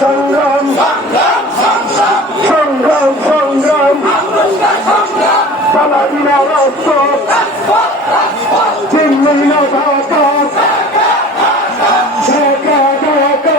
সংগ্রাম সংগ্রাম সংগ্রাম পালাবি না রক্ত চিনবি না Dhaka Dhaka.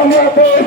I'm on, boy.